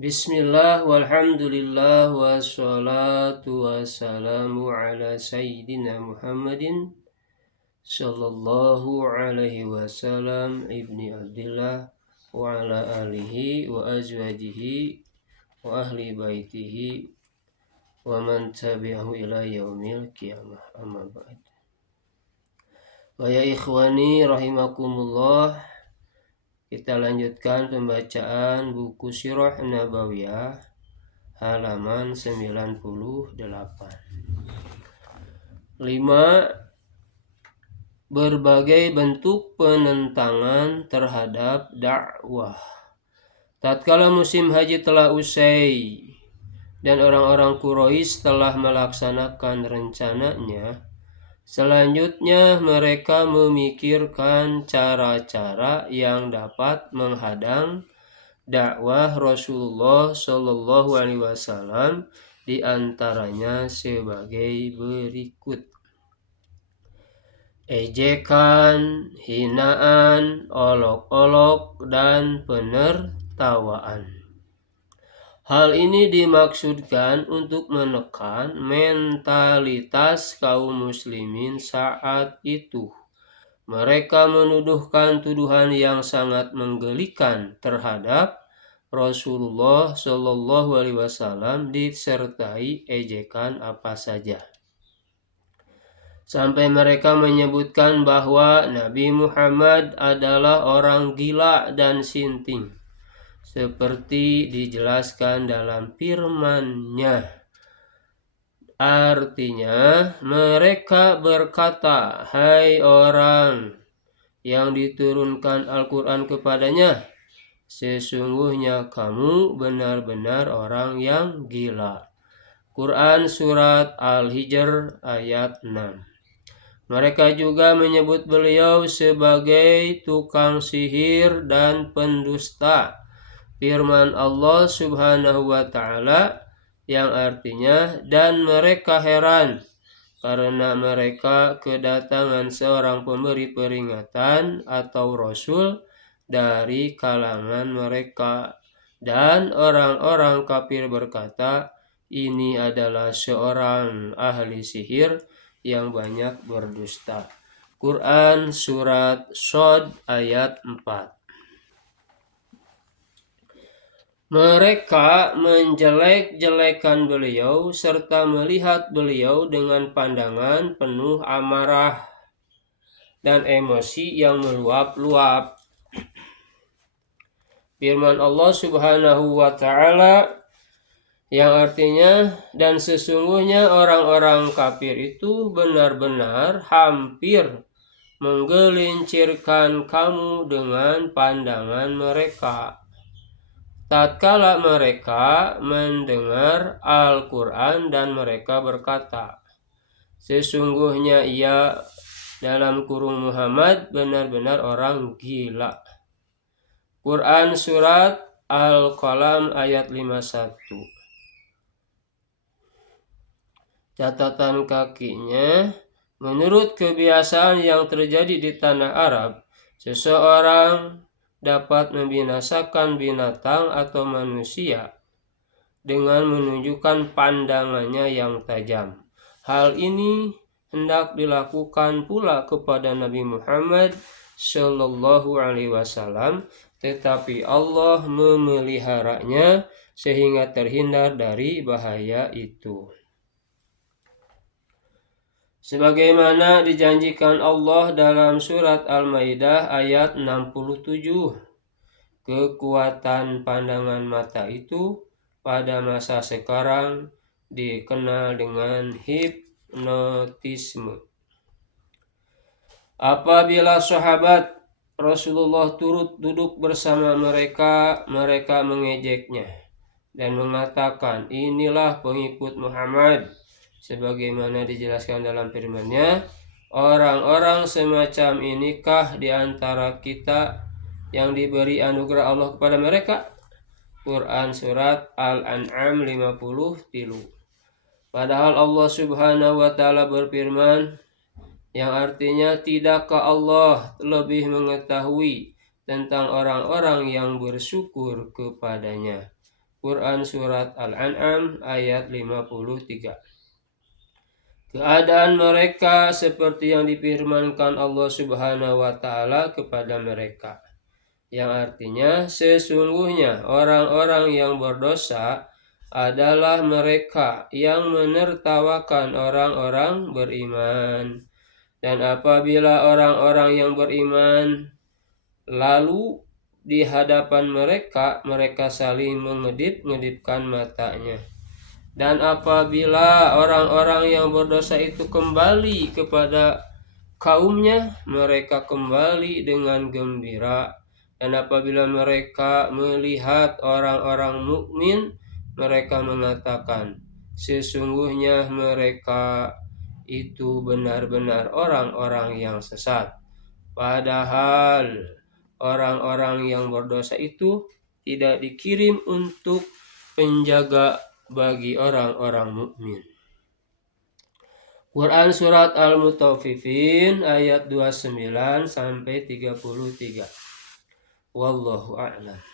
Bismillah walhamdulillah wassalatu wassalamu ala sayyidina Muhammadin sallallahu alaihi wasallam ibni Abdillah wa ala alihi wa azwajihi wa ahli baitihi wa man tabi'ahu ila yaumil qiyamah amma ba'd. Wa ya ikhwani rahimakumullah, kita lanjutkan pembacaan buku Sirah Nabawiyah halaman 98. 5. Berbagai bentuk penentangan terhadap dakwah. Tatkala musim haji telah usai dan orang-orang Quraisy telah melaksanakan rencananya, selanjutnya mereka memikirkan cara-cara yang dapat menghadang dakwah Rasulullah Shallallahu Alaihi Wasallam, di antaranya sebagai berikut: ejekan, hinaan, olok-olok, dan penertawaan. Hal ini dimaksudkan untuk menekan mentalitas kaum muslimin saat itu. Mereka menuduhkan tuduhan yang sangat menggelikan terhadap Rasulullah Shallallahu Alaihi Wasallam disertai ejekan apa saja. Sampai mereka menyebutkan bahwa Nabi Muhammad adalah orang gila dan sinting, seperti dijelaskan dalam firman-Nya. Artinya, mereka berkata, "Hai orang yang diturunkan Al-Quran kepadanya, sesungguhnya kamu benar-benar orang yang gila." Quran Surat Al-Hijr ayat 6. Mereka juga menyebut beliau sebagai tukang sihir dan pendusta. Firman Allah Subhanahu wa Ta'ala yang artinya, dan mereka heran karena mereka kedatangan seorang pemberi peringatan atau rasul dari kalangan mereka, dan orang-orang kafir berkata, ini adalah seorang ahli sihir yang banyak berdusta. Quran Surat Shad ayat 4. Mereka menjelek-jelekan beliau serta melihat beliau dengan pandangan penuh amarah dan emosi yang meluap-luap. Firman Allah Subhanahu wa Ta'ala yang artinya, dan sesungguhnya orang-orang kafir itu benar-benar hampir menggelincirkan kamu dengan pandangan mereka tatkala mereka mendengar Al-Quran, dan mereka berkata, sesungguhnya ia dalam kurung Muhammad benar-benar orang gila. Quran Surat Al-Qalam ayat 51. Catatan kakinya, menurut kebiasaan yang terjadi di tanah Arab, seseorang dapat membinasakan binatang atau manusia dengan menunjukkan pandangannya yang tajam. Hal ini hendak dilakukan pula kepada Nabi Muhammad Shallallahu Alaihi Wasallam, tetapi Allah memeliharanya sehingga terhindar dari bahaya itu. Sebagaimana dijanjikan Allah dalam surat Al-Maidah ayat 67, kekuatan pandangan mata itu pada masa sekarang dikenal dengan hipnotisme. Apabila sahabat Rasulullah turut duduk bersama mereka, mereka mengejeknya dan mengatakan, inilah pengikut Muhammad. Sebagaimana dijelaskan dalam firman-Nya, orang-orang semacam inikah di antara kita yang diberi anugerah Allah kepada mereka? Quran Surat Al-An'am 53. Padahal Allah Subhanahu wa Ta'ala berfirman, yang artinya, tidakkah Allah lebih mengetahui tentang orang-orang yang bersyukur kepadanya? Quran Surat Al-An'am ayat 53. Keadaan mereka seperti yang difirmankan Allah Subhanahu wa Ta'ala kepada mereka, yang artinya sesungguhnya orang-orang yang berdosa adalah mereka yang menertawakan orang-orang beriman. Dan apabila orang-orang yang beriman lalu di hadapan mereka, mereka saling mengedip-ngedipkan matanya. Dan apabila orang-orang yang berdosa itu kembali kepada kaumnya, mereka kembali dengan gembira. Dan apabila mereka melihat orang-orang mukmin, mereka mengatakan, sesungguhnya mereka itu benar-benar orang-orang yang sesat. Padahal orang-orang yang berdosa itu tidak dikirim untuk penjaga bagi orang-orang mukmin. Quran Surat Al-Mutaffifin ayat 29 sampai 33. Wallahu a'lam.